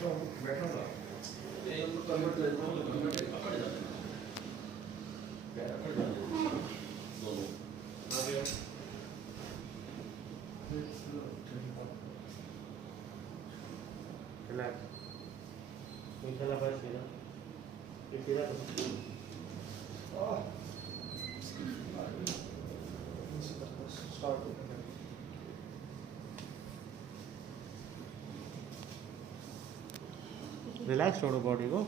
बैठूंगा ये तो कन्वर्ट अकड़ जाते हैं पैर अकड़ जाते हैं दोनों आ गया रिलैक्स निकला बस मेरा ये तेरा स्टार्ट रिलैक्स छोड़ो बॉडी को